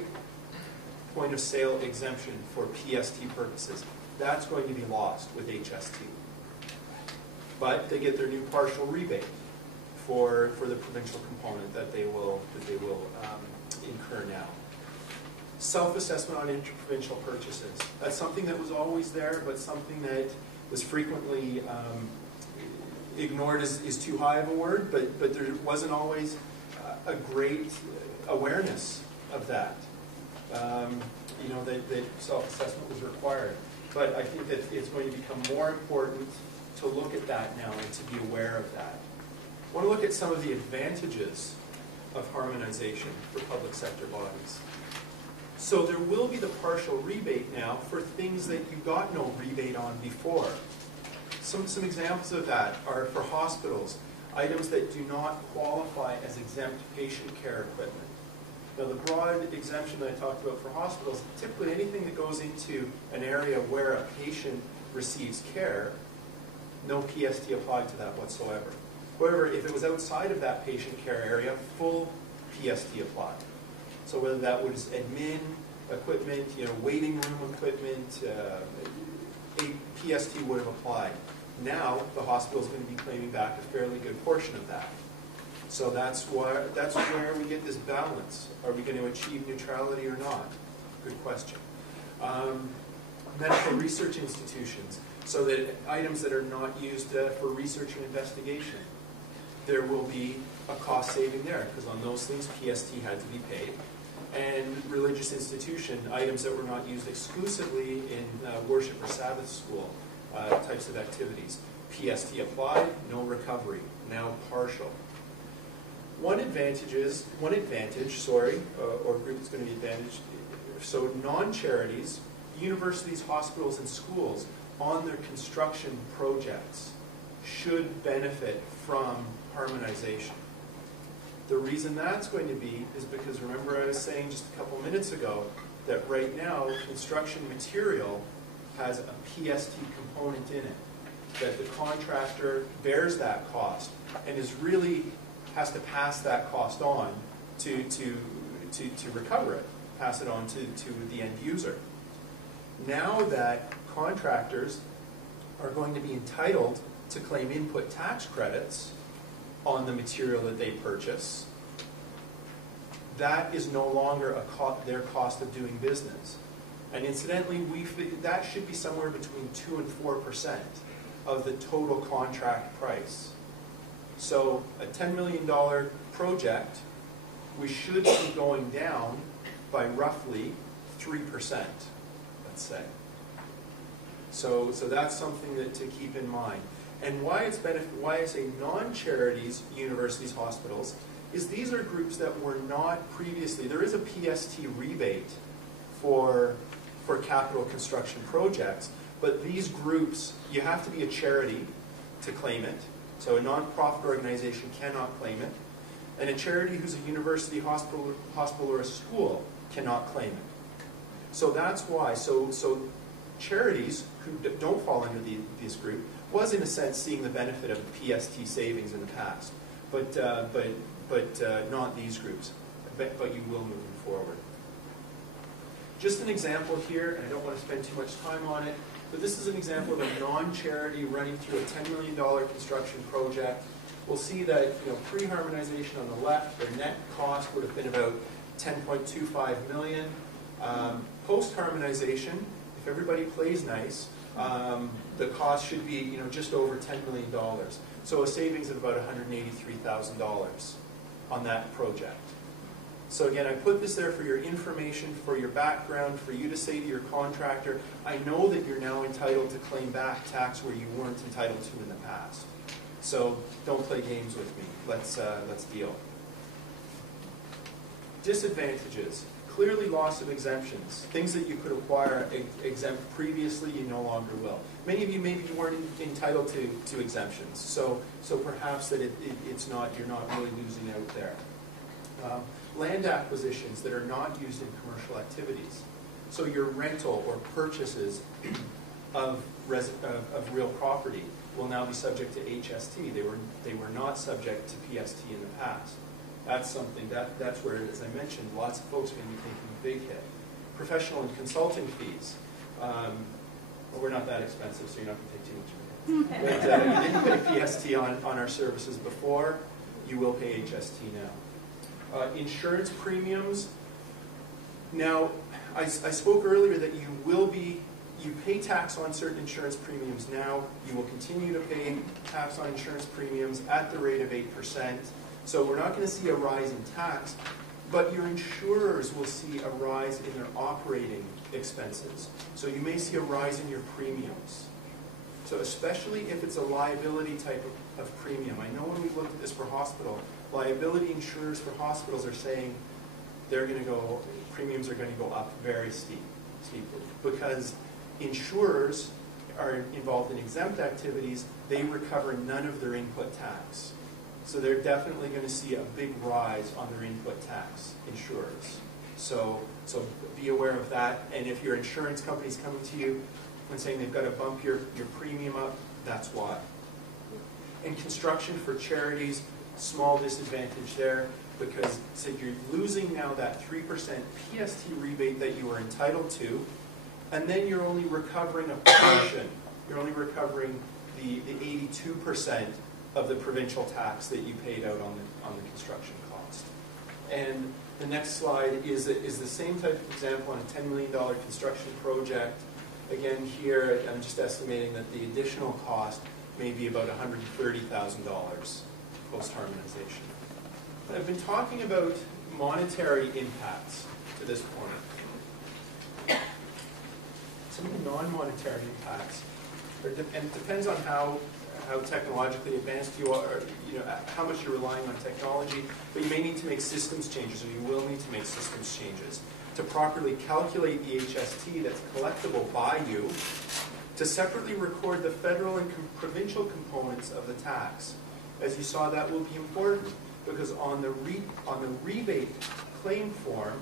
point of sale exemption for PST purposes. That's going to be lost with HST. But they get their new partial rebate for the provincial component that they will incur now. Self-assessment on interprovincial purchases. That's something that was always there, but something that was frequently ignored is too high of a word, but there wasn't always a great awareness of that. That self-assessment was required. But I think that it's going to become more important to look at that now and to be aware of that. I want to look at some of the advantages of harmonization for public sector bodies. So there will be the partial rebate now for things that you got no rebate on before. Some examples of that are for hospitals, items that do not qualify as exempt patient care equipment. Now the broad exemption that I talked about for hospitals, typically anything that goes into an area where a patient receives care, no PST applied to that whatsoever. However, if it was outside of that patient care area, full PST applied. So whether that was admin equipment, waiting room equipment, a PST would have applied. Now the hospital is going to be claiming back a fairly good portion of that. So that's where we get this balance. Are we going to achieve neutrality or not? Good question. Medical research institutions. So that items that are not used for research and investigation, there will be a cost saving there, because on those things PST had to be paid. And religious institution, items that were not used exclusively in worship or Sabbath school types of activities. PST applied, no recovery, now partial. One advantage, or group that's going to be advantaged, so non-charities, universities, hospitals, and schools on their construction projects should benefit from harmonization. The reason that's going to be is because, remember I was saying just a couple minutes ago that right now construction material has a PST component in it, that the contractor bears that cost and has to pass that cost on to recover it, pass it on to the end user. Now that contractors are going to be entitled to claim input tax credits on the material that they purchase, that is no longer their cost of doing business. And incidentally, that should be somewhere between 2 and 4% of the total contract price. So a $10 million project, we should be going down by roughly 3%, let's say. So that's something to keep in mind. And why I say non-charities, universities, hospitals, is these are groups that were not previously. There is a PST rebate for capital construction projects, but these groups, you have to be a charity to claim it. So a non-profit organization cannot claim it. And a charity who's a university, hospital or a school cannot claim it. So that's why. So charities who don't fall under this group was, in a sense, seeing the benefit of PST savings in the past, but not these groups. But you will moving forward. Just an example here, and I don't want to spend too much time on it, but this is an example of a non-charity running through a $10 million construction project. We'll see that pre-harmonization on the left, their net cost would have been about $10.25 million. Post-harmonization, if everybody plays nice, the cost should be just over $10 million. So a savings of about $183,000 on that project. So again, I put this there for your information, for your background, for you to say to your contractor, I know that you're now entitled to claim back tax where you weren't entitled to in the past. So don't play games with me. Let's deal. Disadvantages. Clearly loss of exemptions. Things that you could acquire exempt previously, you no longer will. Many of you maybe weren't entitled to exemptions. So perhaps that you're not really losing out there. Land acquisitions that are not used in commercial activities. So your rental or purchases of real property will now be subject to HST. They were not subject to PST in the past. That's something that's where, as I mentioned, lots of folks are going to be taking a big hit. Professional and consulting fees. Well, we're not that expensive, so you're not going to take too much of it. But you didn't pay PST on our services before. You will pay HST now. Insurance premiums. Now, I spoke earlier that you pay tax on certain insurance premiums now. You will continue to pay tax on insurance premiums at the rate of 8%. So we're not going to see a rise in tax, but your insurers will see a rise in their operating expenses. So you may see a rise in your premiums. So especially if it's a liability type of premium. I know when we looked at this for hospital, liability insurers for hospitals are saying premiums are going to go up very steeply, because insurers are involved in exempt activities. They recover none of their input tax. So they're definitely going to see a big rise on their input tax, insurers. So be aware of that. And if your insurance company's coming to you and saying they've got to bump your premium up, that's why. And construction for charities, small disadvantage there, because you're losing now that 3% PST rebate that you were entitled to, and then you're only recovering a portion. You're only recovering the 82% of the provincial tax that you paid out on the construction cost. And the next slide is the same type of example on a $10 million construction project. Again, here I'm just estimating that the additional cost may be about $130,000 post-harmonization. But I've been talking about monetary impacts to this point. Some of the non-monetary impacts, and it depends on how technologically advanced you are, how much you're relying on technology, but you may need to make systems changes, or you will need to make systems changes to properly calculate the HST that's collectible by you, to separately record the federal and provincial components of the tax. As you saw, that will be important, because on the rebate claim form,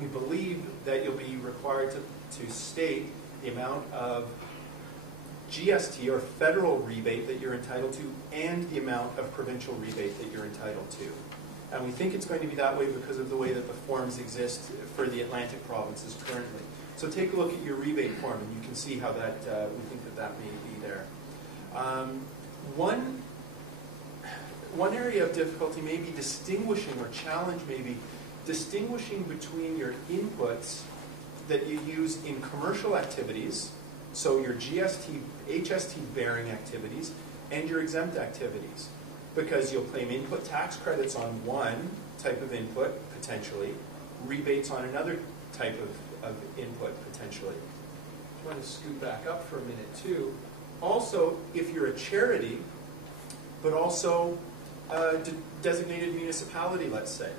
we believe that you'll be required to state the amount of GST, or federal rebate, that you're entitled to, and the amount of provincial rebate that you're entitled to. And we think it's going to be that way because of the way that the forms exist for the Atlantic provinces currently. So take a look at your rebate form, and you can see how that we think that may be there. One area of difficulty may be distinguishing, or challenge may be distinguishing between your inputs that you use in commercial activities, so your GST, HST bearing activities, and your exempt activities. Because you'll claim input tax credits on one type of input, potentially, rebates on another type of input, potentially. I want to scoot back up for a minute, too. Also, if you're a charity, but also a designated municipality, let's say.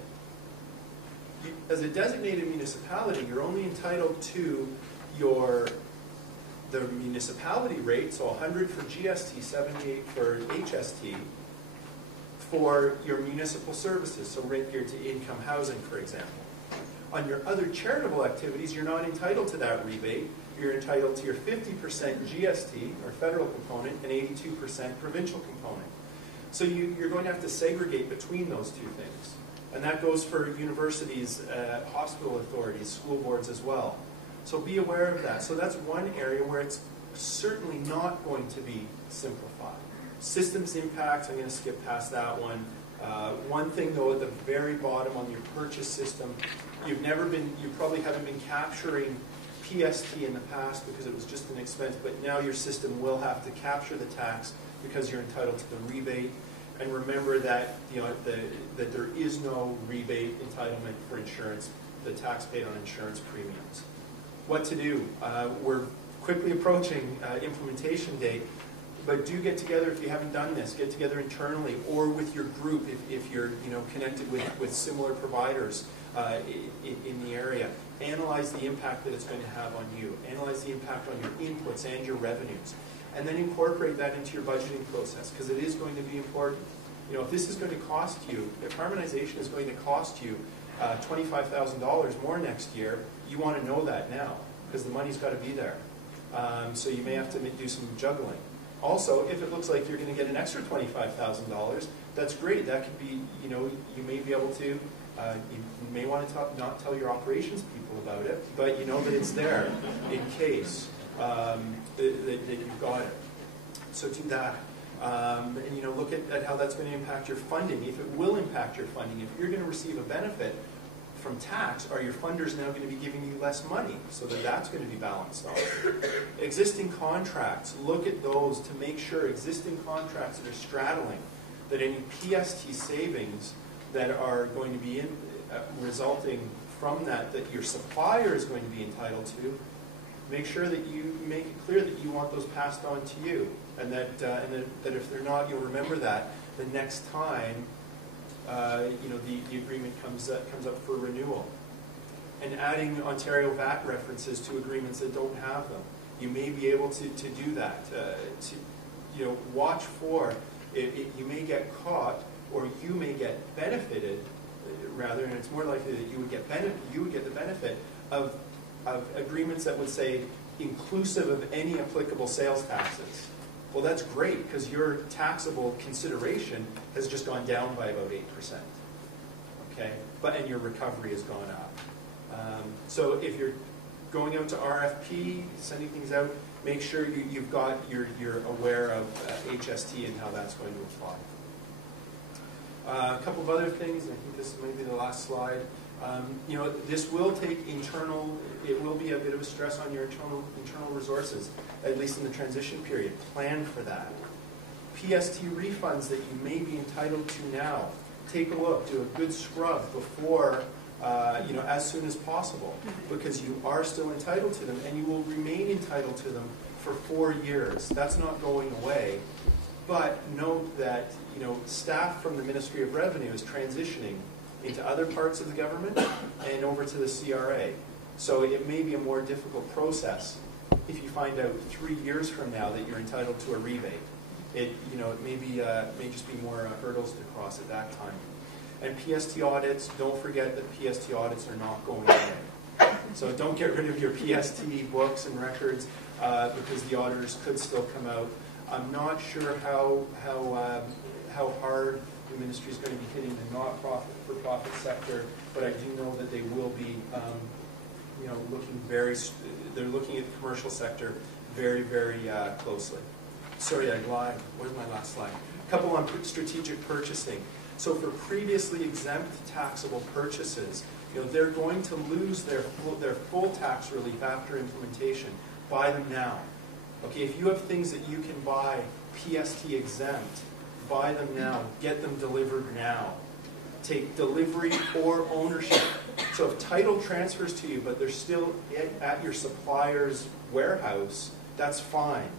As a designated municipality, you're only entitled to the municipality rate, so 100 for GST, 78 for HST, for your municipal services, so rent geared to income housing, for example. On your other charitable activities, you're not entitled to that rebate. You're entitled to your 50% GST, or federal component, and 82% provincial component. So you're going to have to segregate between those two things. And that goes for universities, hospital authorities, school boards as well. So be aware of that. So that's one area where it's certainly not going to be simplified. Systems impact, I'm going to skip past that one. One thing though, at the very bottom on your purchase system, you probably haven't been capturing PST in the past because it was just an expense, but now your system will have to capture the tax because you're entitled to the rebate. And remember that that there is no rebate entitlement for insurance, the tax paid on insurance premiums. What to do? We're quickly approaching implementation date, but do get together if you haven't done this. Get together internally or with your group if you're connected with similar providers in the area. Analyze the impact that it's going to have on you. Analyze the impact on your inputs and your revenues. And then incorporate that into your budgeting process, because it is going to be important. If this is going to cost you, if harmonization is going to cost you $25,000 more next year, you want to know that now, because the money's got to be there. So you may have to do some juggling. Also, if it looks like you're going to get an extra $25,000, that's great. That could be, you may be able to, you may want to not tell your operations people about it, but you know that it's there in case that you've got it. So do that. And look at how that's going to impact your funding. If it will impact your funding, if you're going to receive a benefit from tax, are your funders now going to be giving you less money so that that's going to be balanced off? Existing contracts, look at those to make sure existing contracts that are straddling, that any PST savings that are going to be resulting from that your supplier is going to be entitled to, make sure that you make it clear that you want those passed on to you, and that if they're not, you'll remember that the next time the agreement comes up for renewal. And adding Ontario VAT references to agreements that don't have them. You may be able to do that. Watch for you may get caught, or you may get benefited, rather, and it's more likely that you would get the benefit of agreements that would say inclusive of any applicable sales taxes. Well, that's great, because your taxable consideration has just gone down by about 8%. Okay, and your recovery has gone up. So if you're going out to RFP, sending things out, make sure you're aware of HST and how that's going to apply. A couple of other things. I think this might be the last slide. This will take it will be a bit of a stress on your internal resources, at least in the transition period. Plan for that. PST refunds that you may be entitled to now, take a look, do a good scrub before, as soon as possible, because you are still entitled to them, and you will remain entitled to them for 4 years. That's not going away. But note that, staff from the Ministry of Revenue is transitioning into other parts of the government and over to the CRA. So it may be a more difficult process if you find out 3 years from now that you're entitled to a rebate. It may just be more hurdles to cross at that time. And PST audits, don't forget that PST audits are not going away. So don't get rid of your PST books and records because the auditors could still come out. I'm not sure how hard the ministry is going to be hitting the not-for-profit sector, but I do know that they will be, they're looking at the commercial sector very, very closely. Sorry, I lied. Where's my last slide? A couple on strategic purchasing. So for previously exempt taxable purchases, You know, they're going to lose their full tax relief after implementation. Buy them now. Okay, if you have things that you can buy PST exempt, buy them now. Get them delivered now. Take delivery or ownership. So if title transfers to you, but they're still at your supplier's warehouse, that's fine.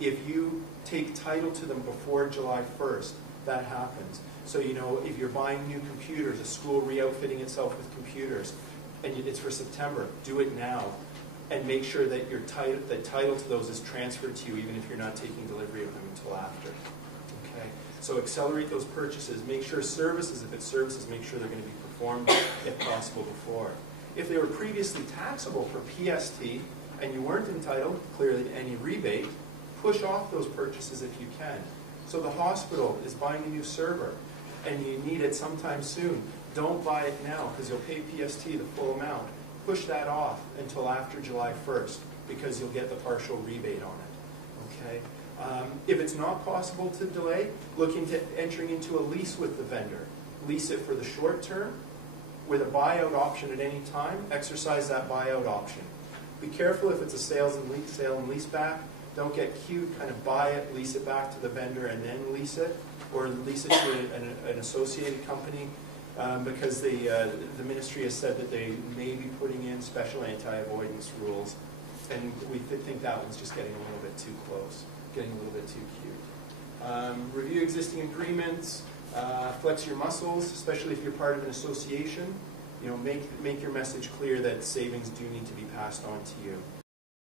If you take title to them before July 1st, that happens. So, you know, if you're buying new computers, a school re-outfitting itself with computers, and it's for September, do it now. And make sure that your title to those is transferred to you, even if you're not taking delivery of them until after. Okay? So accelerate those purchases. Make sure services, if it's services, make sure they're going to be performed, if possible, before. If they were previously taxable for PST, and you weren't entitled, clearly, to any rebate, push off those purchases if you can. So the hospital is buying a new server, and you need it sometime soon. Don't buy it now, because you'll pay PST the full amount. Push that off until after July 1st, because you'll get the partial rebate on it. Okay? If it's not possible to delay, look into entering into a lease with the vendor. Lease it for the short term, with a buyout option at any time. Exercise that buyout option. Be careful if it's a sale and lease back. Don't get cute, kind of buy it, lease it back to the vendor, and then lease it, or lease it to an associated company, because the ministry has said that they may be putting in special anti-avoidance rules, and we think that one's just getting a little bit too close, getting a little bit too cute. Review existing agreements, flex your muscles, especially if you're part of an association. You know, make your message clear that savings do need to be passed on to you.